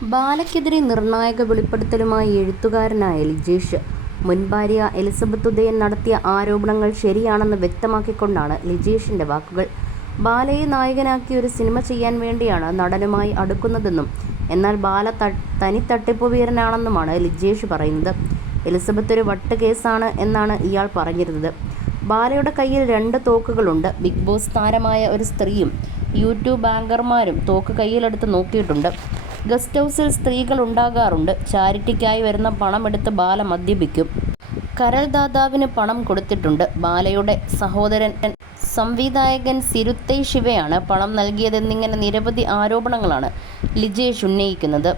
ബാലയ്ക്കെതിരെ നിർണായക വെളിപ്പെടുത്തലുമായി എഴുത്തുകാരനായ ലിജേഷ്. മുൻ ഭാര്യ എലിസബത്ത് ഉദയൻ നടത്തിയ ആരോപണങ്ങൾ ശരിയാണെന്ന് വ്യക്തമാക്കിക്കൊണ്ടാണ് ലിജേഷിന്റെ വാക്കുകൾ. ബാലയെ നായകനാക്കി ഒരു സിനിമ ചെയ്യാൻ വേണ്ടിയാണ് നടനുമായി അടുക്കുന്നതെന്നും എന്നാൽ ബാല തനി തട്ടിപ്പുവീരനാണെന്നുമാണ് ലിജേഷ് പറയുന്നത്. എലിസബത്ത് ഒരു വട്ട് കേസാണ് എന്നാണ് ഇയാൾ പറഞ്ഞിരുന്നത്. ബാലയുടെ കയ്യിൽ 2 തോക്കുകളുണ്ട്. ബിഗ് ബോസ് താരമായ ഒരു സ്ത്രീയും യൂട്യൂബ് ആങ്കർമാരും തോക്ക് കയ്യിലെടുത്ത് നോക്കിയിട്ടുണ്ട്. ഗസ്റ്റ് ഹൗസിൽ സ്ത്രീകൾ ഉണ്ടാകാറുണ്ട്. ചാരിറ്റിക്കായി വരുന്ന പണമെടുത്ത് ബാല മദ്യപിക്കും. കരൾ ദാതാവിന് പണം കൊടുത്തിട്ടുണ്ട്. ബാലയുടെ സഹോദരൻ സംവിധായകൻ സിരുത്തൈ ശിവയാണ് പണം നൽകിയതെന്നിങ്ങനെ നിരവധി ആരോപണങ്ങളാണ് ലിജേഷ് ഉന്നയിക്കുന്നത്.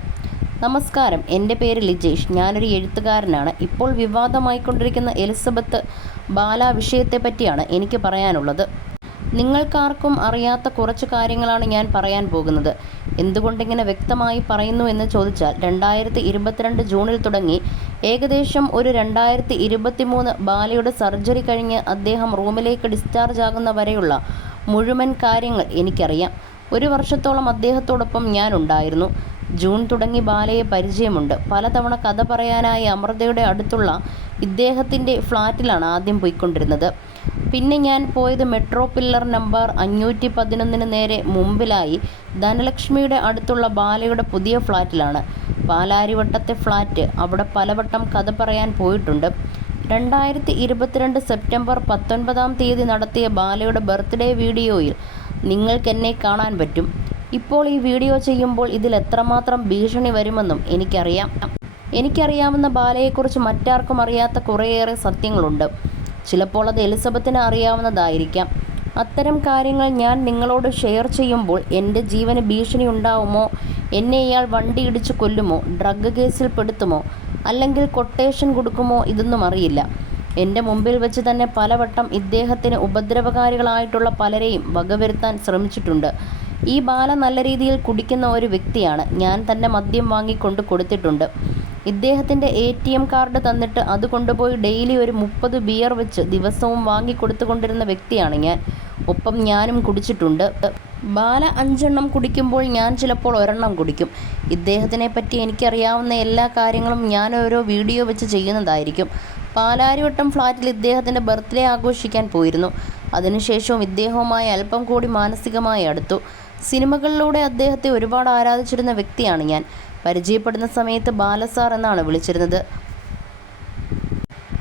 നമസ്കാരം, എൻ്റെ പേര് ലിജേഷ്. ഞാനൊരു എഴുത്തുകാരനാണ്. ഇപ്പോൾ വിവാദമായിക്കൊണ്ടിരിക്കുന്ന എലിസബത്ത് ബാല വിഷയത്തെപ്പറ്റിയാണ് എനിക്ക് പറയാനുള്ളത്. നിങ്ങൾക്കാർക്കും അറിയാത്ത കുറച്ച് കാര്യങ്ങളാണ് ഞാൻ പറയാൻ പോകുന്നത്. എന്തുകൊണ്ടിങ്ങനെ വ്യക്തമായി പറയുന്നു എന്ന് ചോദിച്ചാൽ 2022 ജൂണിൽ തുടങ്ങി ഏകദേശം ഒരു 2023 ബാലയുടെ സർജറി കഴിഞ്ഞ് അദ്ദേഹം റൂമിലേക്ക് ഡിസ്ചാർജ് ആകുന്ന വരെയുള്ള മുഴുവൻ കാര്യങ്ങൾ എനിക്കറിയാം. 1 വർഷത്തോളം അദ്ദേഹത്തോടൊപ്പം ഞാൻ ഉണ്ടായിരുന്നു. ജൂൺ തുടങ്ങി ബാലയെ പരിചയമുണ്ട്. പലതവണ കഥ പറയാനായി അമൃതയുടെ അടുത്തുള്ള ഇദ്ദേഹത്തിൻ്റെ ഫ്ലാറ്റിലാണ് ആദ്യം പോയിക്കൊണ്ടിരുന്നത്. പിന്നെ ഞാൻ പോയത് മെട്രോ പില്ലർ നമ്പർ 511 നേരെ മുമ്പിലായി ധനലക്ഷ്മിയുടെ അടുത്തുള്ള ബാലയുടെ പുതിയ ഫ്ലാറ്റിലാണ്. പാലാരിവട്ടത്തെ ഫ്ലാറ്റ്. അവിടെ പലവട്ടം കഥ പറയാൻ പോയിട്ടുണ്ട്. 2022 സെപ്റ്റംബർ 19 നടത്തിയ ബാലയുടെ ബർത്ത്ഡേ വീഡിയോയിൽ നിങ്ങൾക്കെന്നെ കാണാൻ പറ്റും. ഇപ്പോൾ ഈ വീഡിയോ ചെയ്യുമ്പോൾ ഇതിൽ എത്രമാത്രം ഭീഷണി വരുമെന്നും എനിക്കറിയാം. എനിക്കറിയാവുന്ന ബാലയെക്കുറിച്ച് മറ്റാർക്കും അറിയാത്ത കുറേയേറെ സത്യങ്ങളുണ്ട്. ചിലപ്പോൾ അത് എലിസബത്തിന് അറിയാവുന്നതായിരിക്കാം. അത്തരം കാര്യങ്ങൾ ഞാൻ നിങ്ങളോട് ഷെയർ ചെയ്യുമ്പോൾ എൻ്റെ ജീവന് ഭീഷണി ഉണ്ടാവുമോ, എന്നെ ഇയാൾ വണ്ടി ഇടിച്ച് കൊല്ലുമോ, ഡ്രഗ് കേസിൽ പെടുത്തുമോ, അല്ലെങ്കിൽ കൊട്ടേഷൻ കൊടുക്കുമോ, ഇതൊന്നും അറിയില്ല. എൻ്റെ മുമ്പിൽ വെച്ച് തന്നെ പലവട്ടം ഇദ്ദേഹത്തിന് ഉപദ്രവകാരികളായിട്ടുള്ള പലരെയും വകവരുത്താൻ ശ്രമിച്ചിട്ടുണ്ട്. ഈ ബാല നല്ല രീതിയിൽ കുടിക്കുന്ന ഒരു വ്യക്തിയാണ്. ഞാൻ തന്നെ മദ്യം വാങ്ങിക്കൊണ്ട് കൊടുത്തിട്ടുണ്ട്. ഇദ്ദേഹത്തിൻ്റെ ATM കാർഡ് തന്നിട്ട് അത് കൊണ്ടുപോയി ഡെയിലി ഒരു 30 ബിയർ വെച്ച് ദിവസവും വാങ്ങിക്കൊടുത്തുകൊണ്ടിരുന്ന വ്യക്തിയാണ് ഞാൻ. ഒപ്പം ഞാനും കുടിച്ചിട്ടുണ്ട്. ബാല 5 എണ്ണം കുടിക്കുമ്പോൾ ഞാൻ ചിലപ്പോൾ 1 എണ്ണം കുടിക്കും. ഇദ്ദേഹത്തിനെ പറ്റി എനിക്കറിയാവുന്ന എല്ലാ കാര്യങ്ങളും ഞാൻ ഓരോ വീഡിയോ വെച്ച് ചെയ്യുന്നതായിരിക്കും. പാലാരിവട്ടം ഫ്ലാറ്റിൽ ഇദ്ദേഹത്തിൻ്റെ ബർത്ത്ഡേ ആഘോഷിക്കാൻ പോയിരുന്നു. അതിനുശേഷവും ഇദ്ദേഹവുമായി അല്പം കൂടി മാനസികമായി അടുത്തു. സിനിമകളിലൂടെ അദ്ദേഹത്തെ ഒരുപാട് ആരാധിച്ചിരുന്ന വ്യക്തിയാണ് ഞാൻ. പരിചയപ്പെടുന്ന സമയത്ത് ബാലസാർ എന്നാണ് വിളിച്ചിരുന്നത്.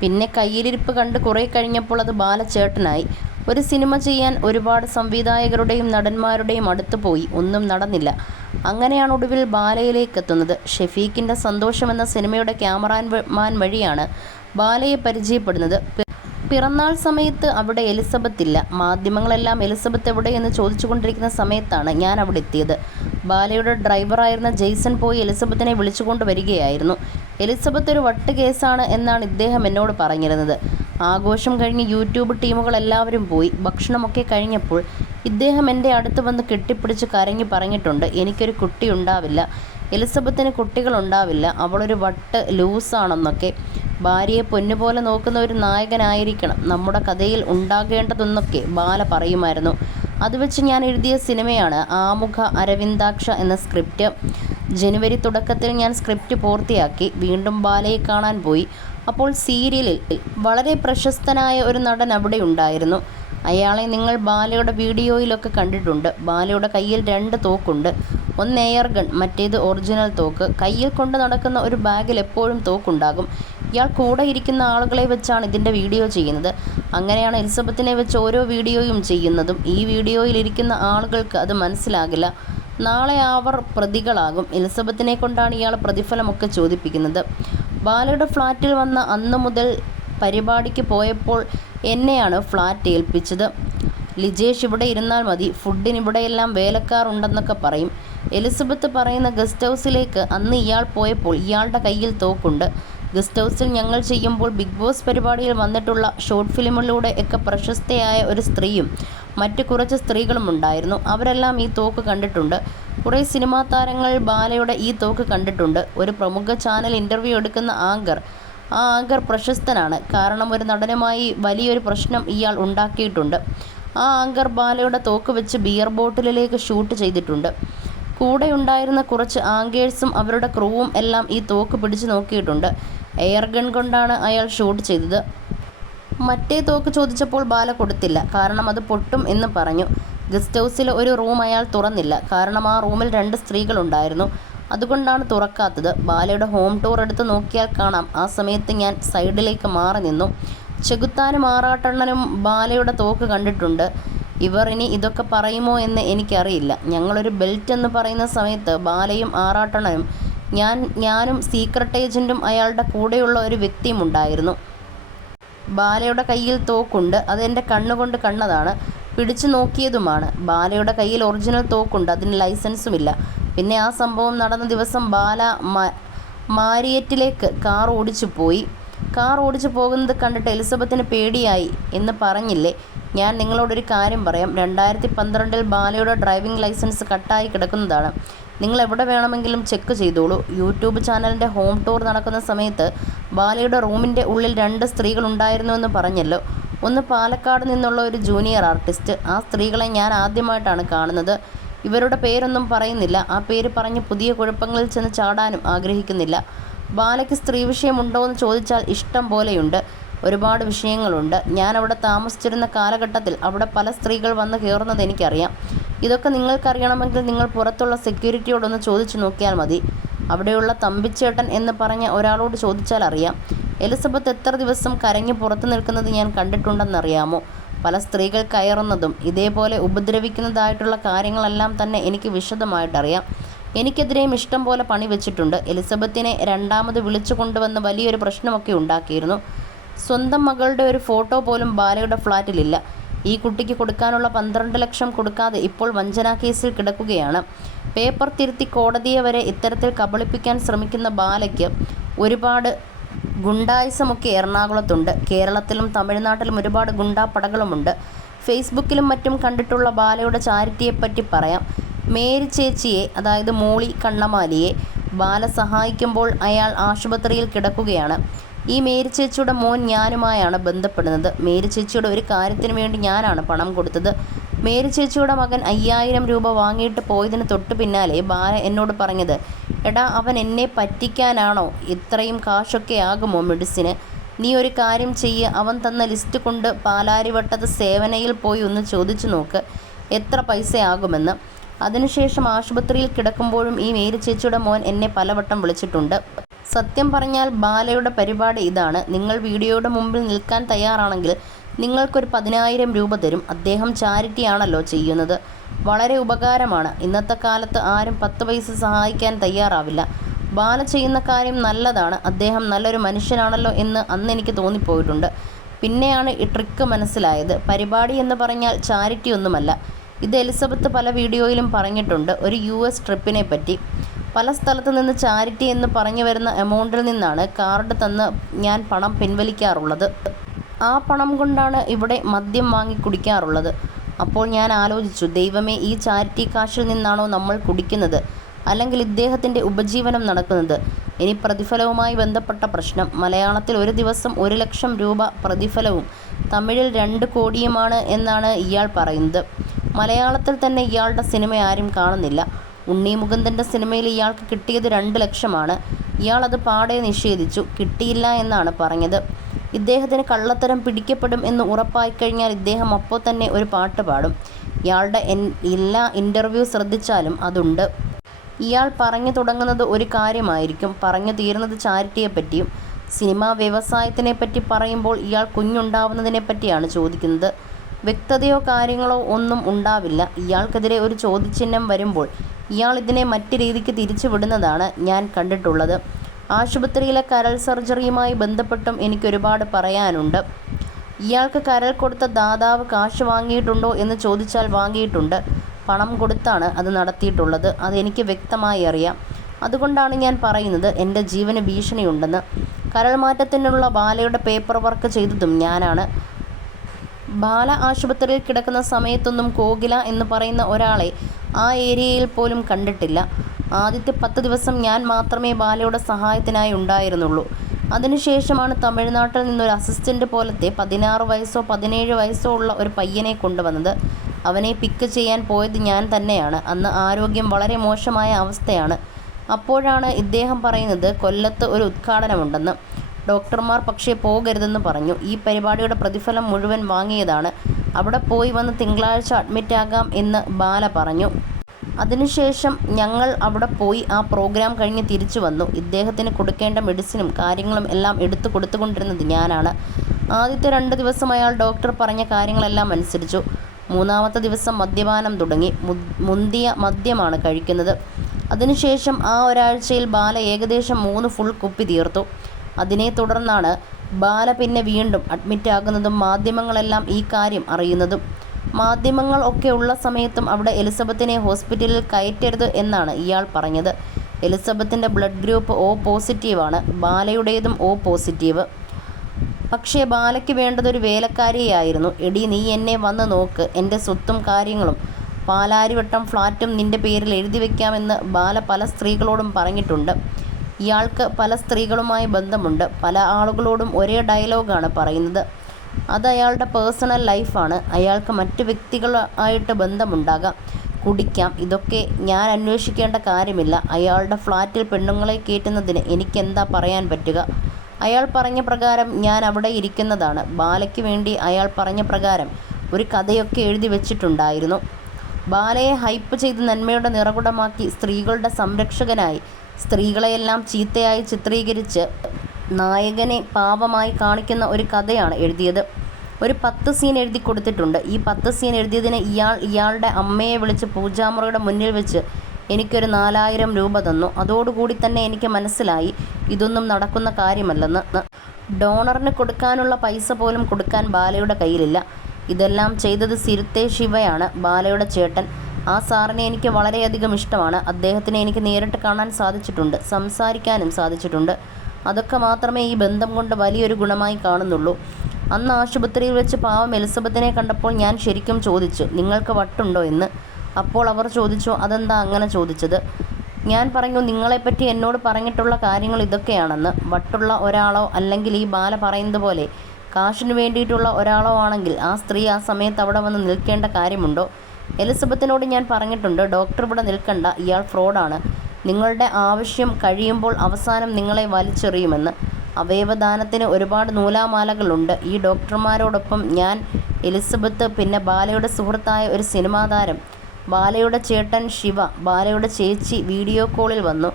പിന്നെ കയ്യിലിരിപ്പ് കണ്ട് കുറേ കഴിഞ്ഞപ്പോൾ അത് ബാലച്ചേട്ടനായി. ഒരു സിനിമ ചെയ്യാൻ ഒരുപാട് സംവിധായകരുടെയും നടന്മാരുടെയും അടുത്ത് പോയി. ഒന്നും നടന്നില്ല. അങ്ങനെയാണ് ഒടുവിൽ ബാലയിലേക്ക് എത്തുന്നത്. ഷെഫീഖിൻ്റെ സന്തോഷം എന്ന സിനിമയുടെ ക്യാമറാമാൻ വഴിയാണ് ബാലയെ പരിചയപ്പെടുന്നത്. പിറന്നാൾ സമയത്ത് അവിടെ എലിസബത്ത് ഇല്ല. മാധ്യമങ്ങളെല്ലാം എലിസബത്ത് എവിടെ എന്ന് ചോദിച്ചുകൊണ്ടിരിക്കുന്ന സമയത്താണ് ഞാൻ അവിടെ എത്തിയത്. ബാലയുടെ ഡ്രൈവറായിരുന്ന ജെയ്സൺ പോയി എലിസബത്തിനെ വിളിച്ചുകൊണ്ട് വരികയായിരുന്നു. എലിസബത്ത് ഒരു വട്ട് കേസാണ് എന്നാണ് ഇദ്ദേഹം എന്നോട് പറഞ്ഞിരുന്നത്. ആഘോഷം കഴിഞ്ഞ് യൂട്യൂബ് ടീമുകളെല്ലാവരും പോയി. ഭക്ഷണമൊക്കെ കഴിഞ്ഞപ്പോൾ ഇദ്ദേഹം എൻ്റെ അടുത്ത് വന്ന് കെട്ടിപ്പിടിച്ച് കരഞ്ഞു പറഞ്ഞിട്ടുണ്ട്, എനിക്കൊരു കുട്ടി ഉണ്ടാവില്ല, എലിസബത്തിന് കുട്ടികളുണ്ടാവില്ല, അവളൊരു വട്ട് ലൂസാണെന്നൊക്കെ. ഭാര്യയെ പൊന്നുപോലെ നോക്കുന്ന ഒരു നായകനായിരിക്കണം നമ്മുടെ കഥയിൽ ഉണ്ടാകേണ്ടതെന്നൊക്കെ ബാല പറയുമായിരുന്നു. അത് വെച്ച് ഞാൻ എഴുതിയ സിനിമയാണ് ആമുഖ അരവിന്ദാക്ഷ എന്ന സ്ക്രിപ്റ്റ്. ജനുവരി തുടക്കത്തിൽ ഞാൻ സ്ക്രിപ്റ്റ് പൂർത്തിയാക്കി. വീണ്ടും ബാലയെ കാണാൻ പോയി. അപ്പോൾ സീരിയലിൽ വളരെ പ്രശസ്തനായ ഒരു നടൻ അവിടെ ഉണ്ടായിരുന്നു. അയാളെ നിങ്ങൾ ബാലയുടെ വീഡിയോയിലൊക്കെ കണ്ടിട്ടുണ്ട്. ബാലയുടെ കയ്യിൽ 2 തോക്കുണ്ട്. ഒന്ന് എയർ ഗൺ, മറ്റേത് ഒറിജിനൽ തോക്ക്. കയ്യിൽ കൊണ്ട് നടക്കുന്ന ഒരു ബാഗിൽ എപ്പോഴും തോക്കുണ്ടാകും. ഇയാൾ കൂടെ ഇരിക്കുന്ന ആളുകളെ വെച്ചാണ് ഇതിൻ്റെ വീഡിയോ ചെയ്യുന്നത്. അങ്ങനെയാണ് എലിസബത്തിനെ വെച്ച് ഓരോ വീഡിയോയും ചെയ്യുന്നതും. ഈ വീഡിയോയിൽ ഇരിക്കുന്ന ആളുകൾക്ക് അത് മനസ്സിലാകില്ല. നാളെ അവർ പ്രതികളാകും. എലിസബത്തിനെ കൊണ്ടാണ് ഇയാൾ പ്രതിഫലമൊക്കെ ചോദിപ്പിക്കുന്നത്. ബാലയുടെ ഫ്ലാറ്റിൽ വന്ന അന്ന് മുതൽ പരിപാടിക്ക് പോയപ്പോൾ എന്നെയാണ് ഫ്ലാറ്റ് ഏൽപ്പിച്ചത്. ലിജേഷ് ഇവിടെ ഇരുന്നാൽ മതി, ഫുഡിന് ഇവിടെയെല്ലാം വേലക്കാർ ഉണ്ടെന്നൊക്കെ പറയും. എലിസബത്ത് പറയുന്ന ഗസ്റ്റ് ഹൗസിലേക്ക് അന്ന് ഇയാൾ പോയപ്പോൾ ഇയാളുടെ കയ്യിൽ തോക്കുണ്ട്. ഗസ്റ്റ് ഹൗസിൽ ഞങ്ങൾ ചെയ്യുമ്പോൾ ബിഗ് ബോസ് പരിപാടിയിൽ വന്നിട്ടുള്ള ഷോർട്ട് ഫിലിമിലൂടെ ഒക്കെ പ്രശസ്തയായ ഒരു സ്ത്രീയും മറ്റു കുറച്ച് സ്ത്രീകളും ഉണ്ടായിരുന്നു. അവരെല്ലാം ഈ തോക്ക് കണ്ടിട്ടുണ്ട്. കുറേ സിനിമാ താരങ്ങൾ ബാലയുടെ ഈ തോക്ക് കണ്ടിട്ടുണ്ട്. ഒരു പ്രമുഖ ചാനൽ ഇൻ്റർവ്യൂ എടുക്കുന്ന ആ ആങ്കർ പ്രശസ്തനാണ്. കാരണം ഒരു നടനുമായി വലിയൊരു പ്രശ്നം ഇയാൾ ഉണ്ടാക്കിയിട്ടുണ്ട്. ആ ആങ്കർ ബാലയുടെ തോക്ക് വെച്ച് ബിയർ ബോട്ടിലിലേക്ക് ഷൂട്ട് ചെയ്തിട്ടുണ്ട്. കൂടെയുണ്ടായിരുന്ന കുറച്ച് ആങ്കേഴ്സും അവരുടെ ക്രൂവും എല്ലാം ഈ തോക്ക് പിടിച്ചു നോക്കിയിട്ടുണ്ട്. എയർ ഗൺ കൊണ്ടാണ് അയാൾ ഷൂട്ട് ചെയ്തത്. മറ്റേ തോക്ക് ചോദിച്ചപ്പോൾ ബാല കൊടുത്തില്ല. കാരണം അത് പൊട്ടും എന്ന് പറഞ്ഞു. ഗസ്റ്റ് ഹൗസിലെ ഒരു റൂം അയാൾ തുറന്നില്ല. കാരണം ആ റൂമിൽ 2 സ്ത്രീകളുണ്ടായിരുന്നു. അതുകൊണ്ടാണ് തുറക്കാത്തത്. ബാലയുടെ ഹോം ടൂർ എടുത്ത് നോക്കിയാൽ കാണാം. ആ സമയത്ത് ഞാൻ സൈഡിലേക്ക് മാറി നിന്നു. ചെകുത്താനും ആറാട്ടണ്ണനും ബാലയുടെ തോക്ക് കണ്ടിട്ടുണ്ട്. ഇവർ ഇനി ഇതൊക്കെ പറയുമോ എന്ന് എനിക്കറിയില്ല. ഞങ്ങളൊരു ബെൽറ്റ് എന്ന് പറയുന്ന സമയത്ത് ബാലയും ആറാട്ടണ്ണനും ഞാനും സീക്രട്ട് ഏജൻറ്റും അയാളുടെ കൂടെയുള്ള ഒരു വ്യക്തിയും ഉണ്ടായിരുന്നു. ബാലയുടെ കയ്യിൽ തോക്കുണ്ട്. അതെൻ്റെ കണ്ണുകൊണ്ട് കണ്ടതാണ്. പിടിച്ചു നോക്കിയതുമാണ്. ബാലയുടെ കയ്യിൽ ഒറിജിനൽ തോക്കുണ്ട്. അതിന് ലൈസൻസുമില്ല. പിന്നെ ആ സംഭവം നടന്ന ദിവസം ബാല മാരിയറ്റിലേക്ക് കാർ ഓടിച്ചു പോയി. കാർ ഓടിച്ചു പോകുന്നത് കണ്ടിട്ട് എലിസബത്തിന് പേടിയായി എന്ന് പറഞ്ഞില്ലേ? ഞാൻ നിങ്ങളോടൊരു കാര്യം പറയാം. 2012 ബാലയുടെ ഡ്രൈവിംഗ് ലൈസൻസ് കട്ടായി കിടക്കുന്നതാണ്. നിങ്ങൾ എവിടെ വേണമെങ്കിലും ചെക്ക് ചെയ്തോളൂ. യൂട്യൂബ് ചാനലിൻ്റെ ഹോം ടൂർ നടക്കുന്ന സമയത്ത് ബാലയുടെ റൂമിൻ്റെ ഉള്ളിൽ 2 സ്ത്രീകളുണ്ടായിരുന്നുവെന്ന് പറഞ്ഞല്ലോ. ഒന്ന് പാലക്കാട് നിന്നുള്ള ഒരു ജൂനിയർ ആർട്ടിസ്റ്റ്. ആ സ്ത്രീകളെ ഞാൻ ആദ്യമായിട്ടാണ് കാണുന്നത്. ഇവരുടെ പേരൊന്നും പറയുന്നില്ല. ആ പേര് പറഞ്ഞ് പുതിയ കുഴപ്പങ്ങളിൽ ചെന്ന് ചാടാനും ആഗ്രഹിക്കുന്നില്ല. ബാലയ്ക്ക് സ്ത്രീ വിഷയമുണ്ടോ എന്ന് ചോദിച്ചാൽ ഇഷ്ടം പോലെയുണ്ട്. ഒരുപാട് വിഷയങ്ങളുണ്ട്. ഞാൻ അവിടെ താമസിച്ചിരുന്ന കാലഘട്ടത്തിൽ അവിടെ പല സ്ത്രീകൾ വന്ന് കയറുന്നത് എനിക്കറിയാം. ഇതൊക്കെ നിങ്ങൾക്കറിയണമെങ്കിൽ നിങ്ങൾ പുറത്തുള്ള സെക്യൂരിറ്റിയോടൊന്ന് ചോദിച്ചു നോക്കിയാൽ മതി. അവിടെയുള്ള തമ്പിച്ചേട്ടൻ എന്ന് പറഞ്ഞ ഒരാളോട് ചോദിച്ചാൽ അറിയാം. എലിസബത്ത് എത്ര ദിവസം കരഞ്ഞ് പുറത്തു നിൽക്കുന്നത് ഞാൻ കണ്ടിട്ടുണ്ടെന്നറിയാമോ? പല സ്ത്രീകൾ കയറുന്നതും ഇതേപോലെ ഉപദ്രവിക്കുന്നതായിട്ടുള്ള കാര്യങ്ങളെല്ലാം തന്നെ എനിക്ക് വിശദമായിട്ടറിയാം. എനിക്കെതിരെയും ഇഷ്ടം പോലെ പണി വെച്ചിട്ടുണ്ട്. എലിസബത്തിനെ രണ്ടാമത് വിളിച്ചു കൊണ്ടുവന്ന് വലിയൊരു പ്രശ്നമൊക്കെ ഉണ്ടാക്കിയിരുന്നു. സ്വന്തം മകളുടെ ഒരു ഫോട്ടോ പോലും ബാലയുടെ ഫ്ലാറ്റിലില്ല. ഈ കുട്ടിക്ക് കൊടുക്കാനുള്ള 12 ലക്ഷം കൊടുക്കാതെ ഇപ്പോൾ വഞ്ചനാ കേസിൽ കിടക്കുകയാണ്. പേപ്പർ തിരുത്തി കോടതിയെ വരെ ഇത്തരത്തിൽ കബളിപ്പിക്കാൻ ശ്രമിക്കുന്ന ബാലയ്ക്ക് ഒരുപാട് ഗുണ്ടായിസമൊക്കെ എറണാകുളത്തുണ്ട്. കേരളത്തിലും തമിഴ്നാട്ടിലും ഒരുപാട് ഗുണ്ടാപ്പടകളുമുണ്ട്. ഫേസ്ബുക്കിലും മറ്റും കണ്ടിട്ടുള്ള ബാലയുടെ ചാരിറ്റിയെപ്പറ്റി പറയാം. മേരി ചേച്ചിയെ, അതായത് മോളി കണ്ണമാലിയെ ബാല സഹായിക്കുമ്പോൾ അയാൾ ആശുപത്രിയിൽ കിടക്കുകയാണ്. ഈ മേരി ചേച്ചിയുടെ മോൻ ഞാനുമായാണ് ബന്ധപ്പെടുന്നത്. മേരി ചേച്ചിയുടെ ഒരു കാര്യത്തിന് വേണ്ടി ഞാനാണ് പണം കൊടുത്തത്. മേരി ചേച്ചിയുടെ മകൻ 5000 രൂപ വാങ്ങിയിട്ട് പോയതിന് തൊട്ട് പിന്നാലെ ബാല എന്നോട് പറഞ്ഞത്, എടാ അവൻ എന്നെ പറ്റിക്കാനാണോ? ഇത്രയും കാശൊക്കെ ആകുമോ മെഡിസിന്? നീ ഒരു കാര്യം ചെയ്യ്, അവൻ തന്ന ലിസ്റ്റ് കൊണ്ട് പാലാരിവട്ടത്ത് സേവനയിൽ പോയി ഒന്ന് ചോദിച്ചു നോക്ക് എത്ര പൈസയാകുമെന്ന്. അതിനുശേഷം ആശുപത്രിയിൽ കിടക്കുമ്പോഴും ഈ മേരി ചേച്ചിയുടെ മോൻ എന്നെ പലവട്ടം വിളിച്ചിട്ടുണ്ട്. സത്യം പറഞ്ഞാൽ ബാലയുടെ പരിപാടി ഇതാണ്. നിങ്ങൾ വീഡിയോയുടെ മുമ്പിൽ നിൽക്കാൻ തയ്യാറാണെങ്കിൽ നിങ്ങൾക്കൊരു 10,000 രൂപ തരും. അദ്ദേഹം ചാരിറ്റിയാണല്ലോ ചെയ്യുന്നത്. വളരെ ഉപകാരമാണ്. ഇന്നത്തെ കാലത്ത് ആരും 10 പൈസ സഹായിക്കാൻ തയ്യാറാവില്ല. ബാല ചെയ്യുന്ന കാര്യം നല്ലതാണ്. അദ്ദേഹം നല്ലൊരു മനുഷ്യനാണല്ലോ എന്ന് അന്ന് എനിക്ക് തോന്നിപ്പോയിട്ടുണ്ട്. പിന്നെയാണ് ഈ ട്രിക്ക് മനസ്സിലായത്. പരിപാടി എന്ന് പറഞ്ഞാൽ ചാരിറ്റി ഒന്നുമല്ല. ഇത് എലിസബത്ത് പല വീഡിയോയിലും പറഞ്ഞിട്ടുണ്ട്. ഒരു US ട്രിപ്പിനെ പറ്റി. പല സ്ഥലത്തു നിന്ന് ചാരിറ്റി എന്ന് പറഞ്ഞു വരുന്ന എമൗണ്ടിൽ നിന്നാണ് കാർഡ് തന്ന് ഞാൻ പണം പിൻവലിക്കാറുള്ളത്. ആ പണം കൊണ്ടാണ് ഇവിടെ മദ്യം വാങ്ങി കുടിക്കാറുള്ളത്. അപ്പോൾ ഞാൻ ആലോചിച്ചു, ദൈവമേ, ഈ ചാരിറ്റി കാശിൽ നിന്നാണോ നമ്മൾ കുടിക്കുന്നത്? അല്ലെങ്കിൽ ഇദ്ദേഹത്തിൻ്റെ ഉപജീവനം നടക്കുന്നത്? ഇനി പ്രതിഫലവുമായി ബന്ധപ്പെട്ട പ്രശ്നം. മലയാളത്തിൽ ഒരു ദിവസം 1 ലക്ഷം രൂപ പ്രതിഫലവും തമിഴിൽ 2 കോടിയുമാണ് എന്നാണ് ഇയാൾ പറയുന്നത്. മലയാളത്തിൽ തന്നെ ഇയാളുടെ സിനിമ ആരും കാണുന്നില്ല. ഉണ്ണി മുകുന്ദൻ്റെ സിനിമയിൽ ഇയാൾക്ക് കിട്ടിയത് 2 ലക്ഷമാണ്. ഇയാൾ അത് പാടെ നിഷേധിച്ചു. കിട്ടിയില്ല എന്നാണ് പറഞ്ഞത്. ഇദ്ദേഹത്തിന് കള്ളത്തരം പിടിക്കപ്പെടും എന്ന് ഉറപ്പായിക്കഴിഞ്ഞാൽ ഇദ്ദേഹം അപ്പോൾ തന്നെ ഒരു പാട്ട് പാടും. ഇയാളുടെ എല്ലാ ഇൻ്റർവ്യൂ ശ്രദ്ധിച്ചാലും അതുണ്ട്. ഇയാൾ പറഞ്ഞു തുടങ്ങുന്നത് ഒരു കാര്യമായിരിക്കും, പറഞ്ഞു തീരുന്നത് ചാരിറ്റിയെപ്പറ്റിയും. സിനിമാ വ്യവസായത്തിനെപ്പറ്റി പറയുമ്പോൾ ഇയാൾ കുഞ്ഞുണ്ടാവുന്നതിനെപ്പറ്റിയാണ് ചോദിക്കുന്നത്. വ്യക്തതയോ കാര്യങ്ങളോ ഒന്നും ഉണ്ടാവില്ല. ഇയാൾക്കെതിരെ ഒരു ചോദ്യചിഹ്നം വരുമ്പോൾ ഇയാൾ ഇതിനെ മറ്റ് രീതിക്ക് തിരിച്ചു വിടുന്നതാണ് ഞാൻ കണ്ടിട്ടുള്ളത്. ആശുപത്രിയിലെ കരൾ സർജറിയുമായി ബന്ധപ്പെട്ടും എനിക്കൊരുപാട് പറയാനുണ്ട്. ഇയാൾക്ക് കരൾ കൊടുത്ത ദാതാവ് കാശ് വാങ്ങിയിട്ടുണ്ടോ എന്ന് ചോദിച്ചാൽ വാങ്ങിയിട്ടുണ്ട്. പണം കൊടുത്താണ് അത് നടത്തിയിട്ടുള്ളത്. അതെനിക്ക് വ്യക്തമായി അറിയാം. അതുകൊണ്ടാണ് ഞാൻ പറയുന്നത് എൻ്റെ ജീവന് ഭീഷണിയുണ്ടെന്ന്. കരൾ മാറ്റത്തിനുള്ള ബാലയുടെ പേപ്പർ വർക്ക് ചെയ്തതും ഞാനാണ്. ബാല ആശുപത്രിയിൽ കിടക്കുന്ന സമയത്തൊന്നും കോകില എന്ന് പറയുന്ന ഒരാളെ ആ ഏരിയയിൽ പോലും കണ്ടിട്ടില്ല. ആദ്യത്തെ 10 ദിവസം ഞാൻ മാത്രമേ ബാലയുടെ സഹായത്തിനായി ഉണ്ടായിരുന്നുള്ളൂ. അതിനുശേഷമാണ് തമിഴ്നാട്ടിൽ നിന്നൊരു അസിസ്റ്റൻ്റ് പോലത്തെ 16 വയസ്സോ 17 വയസ്സോ ഉള്ള ഒരു പയ്യനെ കൊണ്ടുവന്നത്. അവനെ പിക്ക് ചെയ്യാൻ പോയത് ഞാൻ തന്നെയാണ്. അന്ന് ആരോഗ്യം വളരെ മോശമായ അവസ്ഥയാണ്. അപ്പോഴാണ് ഇദ്ദേഹം പറയുന്നത് കൊല്ലത്ത് ഒരു ഉദ്ഘാടനമുണ്ടെന്ന്. ഡോക്ടർമാർ പക്ഷേ പോകരുതെന്ന് പറഞ്ഞു. ഈ പരിപാടിയുടെ പ്രതിഫലം മുഴുവൻ വാങ്ങിയതാണ്. അവിടെ പോയി വന്ന് തിങ്കളാഴ്ച അഡ്മിറ്റാകാം എന്ന് ബാല പറഞ്ഞു. അതിനുശേഷം ഞങ്ങൾ അവിടെ പോയി ആ പ്രോഗ്രാം കഴിഞ്ഞ് തിരിച്ചു വന്നു. ഇദ്ദേഹത്തിന് കൊടുക്കേണ്ട മെഡിസിനും കാര്യങ്ങളും എല്ലാം എടുത്തു കൊടുത്തുകൊണ്ടിരുന്നത് ഞാനാണ്. ആദ്യത്തെ 2 ദിവസം അയാൾ ഡോക്ടർ പറഞ്ഞ കാര്യങ്ങളെല്ലാം അനുസരിച്ചു. 3-ാമത്തെ ദിവസം മദ്യപാനം തുടങ്ങി. മുന്തിയ മദ്യമാണ് കഴിക്കുന്നത്. അതിനുശേഷം ആ ഒരാഴ്ചയിൽ ബാല ഏകദേശം 3 ഫുൾ കുപ്പി തീർത്തു. അതിനെ തുടർന്നാണ് ബാല പിന്നെ വീണ്ടും അഡ്മിറ്റാകുന്നതും മാധ്യമങ്ങളെല്ലാം ഈ കാര്യം അറിയുന്നതും. മാധ്യമങ്ങൾ ഒക്കെ ഉള്ള സമയത്തും അവിടെ എലിസബത്തിനെ ഹോസ്പിറ്റലിൽ കയറ്റരുത് എന്നാണ് ഇയാൾ പറഞ്ഞത്. എലിസബത്തിൻ്റെ ബ്ലഡ് ഗ്രൂപ്പ് O പോസിറ്റീവാണ്, ബാലയുടേതും O പോസിറ്റീവ്. പക്ഷേ ബാലയ്ക്ക് വേണ്ടതൊരു വേലക്കാരിയായിരുന്നു. എടി നീ എന്നെ വന്ന് നോക്ക്, എൻ്റെ സ്വത്തും കാര്യങ്ങളും പാലാരിവട്ടം ഫ്ലാറ്റും നിൻ്റെ പേരിൽ എഴുതി വയ്ക്കാമെന്ന് ബാല പല സ്ത്രീകളോടും പറഞ്ഞിട്ടുണ്ട്. ഇയാൾക്ക് പല സ്ത്രീകളുമായി ബന്ധമുണ്ട്. പല ആളുകളോടും ഒരേ ഡയലോഗാണ് പറയുന്നത്. അത് അയാളുടെ പേഴ്സണൽ ലൈഫാണ്. അയാൾക്ക് മറ്റു വ്യക്തികളായിട്ട് ബന്ധമുണ്ടാകാം, കുടിക്കാം. ഇതൊക്കെ ഞാൻ അന്വേഷിക്കേണ്ട കാര്യമില്ല. അയാളുടെ ഫ്ലാറ്റിൽ പെണ്ണുങ്ങളെ കയറ്റുന്നതിന് എനിക്കെന്താ പറയാൻ പറ്റുക? അയാൾ പറഞ്ഞ പ്രകാരം ഞാൻ അവിടെ ഇരിക്കുന്നതാണ്. ബാലയ്ക്ക് വേണ്ടി അയാൾ പറഞ്ഞ പ്രകാരം ഒരു കഥയൊക്കെ എഴുതി വെച്ചിട്ടുണ്ടായിരുന്നു. ബാലയെ ഹൈപ്പ് ചെയ്ത് നന്മയുടെ നിറകുടമാക്കി സ്ത്രീകളുടെ സംരക്ഷകനായി സ്ത്രീകളെയെല്ലാം ചീത്തയായി ചിത്രീകരിച്ച് നായകനെ പാവമായി കാണിക്കുന്ന ഒരു കഥയാണ് എഴുതിയത്. ഒരു 10 സീൻ എഴുതി കൊടുത്തിട്ടുണ്ട്. ഈ 10 സീൻ എഴുതിയതിന് ഇയാളുടെ അമ്മയെ വിളിച്ച് പൂജാമുറിയുടെ മുന്നിൽ വെച്ച് എനിക്കൊരു 4000 രൂപ തന്നു. അതോടുകൂടി തന്നെ എനിക്ക് മനസ്സിലായി ഇതൊന്നും നടക്കുന്ന കാര്യമല്ലെന്ന്. ഡോണറിന് കൊടുക്കാനുള്ള പൈസ പോലും കൊടുക്കാൻ ബാലയുടെ കയ്യിലില്ല. ഇതെല്ലാം ചെയ്തത് സിരുത്തെ ശിവയാണ്, ബാലയുടെ ചേട്ടൻ. ആ സാറിനെ എനിക്ക് വളരെയധികം ഇഷ്ടമാണ്. അദ്ദേഹത്തിനെ എനിക്ക് നേരിട്ട് കാണാൻ സാധിച്ചിട്ടുണ്ട്, സംസാരിക്കാനും സാധിച്ചിട്ടുണ്ട്. അതൊക്കെ മാത്രമേ ഈ ബന്ധം കൊണ്ട് വലിയൊരു ഗുണമായി കാണുന്നുള്ളൂ. അന്ന് ആശുപത്രിയിൽ വെച്ച് പാവം എലിസബത്തിനെ കണ്ടപ്പോൾ ഞാൻ ശരിക്കും ചോദിച്ചു, നിങ്ങൾക്ക് വട്ടുണ്ടോ എന്ന്. അപ്പോൾ അവർ ചോദിച്ചു, അതെന്താ അങ്ങനെ ചോദിച്ചത്? ഞാൻ പറഞ്ഞു, നിങ്ങളെപ്പറ്റി എന്നോട് പറഞ്ഞിട്ടുള്ള കാര്യങ്ങൾ ഇതൊക്കെയാണെന്ന്. വട്ടുള്ള ഒരാളോ അല്ലെങ്കിൽ ഈ ബാല പറയുന്നത് പോലെ കാശിന് വേണ്ടിയിട്ടുള്ള ഒരാളോ ആണെങ്കിൽ ആ സ്ത്രീ ആ സമയത്ത് അവിടെ വന്ന് നിൽക്കേണ്ട കാര്യമുണ്ടോ? എലിസബത്തിനോട് ഞാൻ പറഞ്ഞിട്ടുണ്ട്, ഡോക്ടർ ഇവിടെ നിൽക്കണ്ട, ഇയാൾ ഫ്രോഡാണ്. നിങ്ങളുടെ ആവശ്യം കഴിയുമ്പോൾ അവസാനം നിങ്ങളെ വലിച്ചെറിയുമെന്ന്. അവയവദാനത്തിന് ഒരുപാട് നൂലാമാലകളുണ്ട്. ഈ ഡോക്ടർമാരോടൊപ്പം ഞാൻ, എലിസബത്ത്, പിന്നെ ബാലയുടെ സുഹൃത്തായ ഒരു സിനിമാ താരം, ബാലയുടെ ചേട്ടൻ ശിവ, ബാലയുടെ ചേച്ചി വീഡിയോ കോളിൽ വന്നു.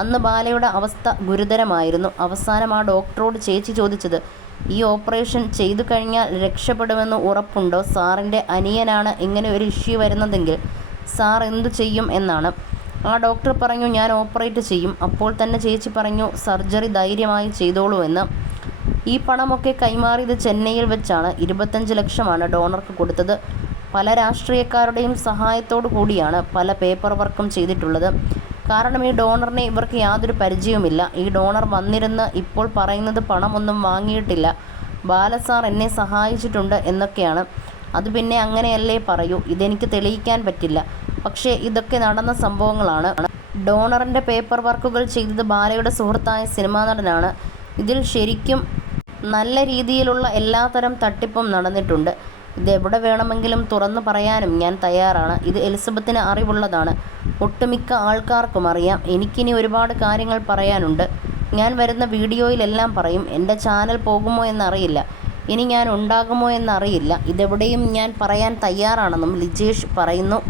അന്ന് ബാലയുടെ അവസ്ഥ ഗുരുതരമായിരുന്നു. അവസാനം ആ ഡോക്ടറോട് ചേച്ചി ചോദിച്ചത്, ഈ ഓപ്പറേഷൻ ചെയ്തു കഴിഞ്ഞാൽ രക്ഷപ്പെടുമെന്ന് ഉറപ്പുണ്ടോ? സാറിൻ്റെ അനിയനാണ് ഇങ്ങനെ ഒരു ഇഷ്യൂ വരുന്നതെങ്കിൽ സാർ എന്തു ചെയ്യും എന്നാണ്. ആ ഡോക്ടർ പറഞ്ഞു, ഞാൻ ഓപ്പറേറ്റ് ചെയ്യും. അപ്പോൾ തന്നെ ചേച്ചി പറഞ്ഞു, സർജറി ധൈര്യമായി ചെയ്തോളൂ എന്ന്. ഈ പണമൊക്കെ കൈമാറിയത് ചെന്നൈയിൽ വെച്ചാണ്. 25 ലക്ഷമാണ് ഡോണർക്ക് കൊടുത്തത്. പല രാഷ്ട്രീയക്കാരുടെയും സഹായത്തോടു കൂടിയാണ് പല പേപ്പർ വർക്കും ചെയ്തിട്ടുള്ളത്. കാരണം ഈ ഡോണറിനെ ഇവർക്ക് യാതൊരു പരിചയവുമില്ല. ഈ ഡോണർ വന്നിരുന്ന് ഇപ്പോൾ പറയുന്നത് പണമൊന്നും വാങ്ങിയിട്ടില്ല, ബാലസാർ എന്നെ സഹായിച്ചിട്ടുണ്ട് എന്നൊക്കെയാണ്. അത് പിന്നെ അങ്ങനെയല്ലേ പറയൂ. ഇതെനിക്ക് തെളിയിക്കാൻ പറ്റില്ല, പക്ഷേ ഇതൊക്കെ നടന്ന സംഭവങ്ങളാണ്. ഡോണറിൻ്റെ പേപ്പർ വർക്കുകൾ ചെയ്തത് ബാലയുടെ സുഹൃത്തായ സിനിമാ നടനാണ്. ഇതിൽ ശരിക്കും നല്ല രീതിയിലുള്ള എല്ലാത്തരം തട്ടിപ്പും നടന്നിട്ടുണ്ട്. ഇതെവിടെ വേണമെങ്കിലും തുറന്നു പറയാനും ഞാൻ തയ്യാറാണ്. ഇത് എലിസബത്തിന് അറിവുള്ളതാണ്, ഒട്ടുമിക്ക ആൾക്കാർക്കും അറിയാം. എനിക്കിനി ഒരുപാട് കാര്യങ്ങൾ പറയാനുണ്ട്. ഞാൻ വരുന്ന വീഡിയോയിലെല്ലാം പറയും. എൻ്റെ ചാനൽ പോകുമോ എന്നറിയില്ല, ഇനി ഞാൻ ഉണ്ടാകുമോ എന്നറിയില്ല. ഇതെവിടെയും ഞാൻ പറയാൻ തയ്യാറാണെന്നും ലിജേഷ് പറയുന്നു.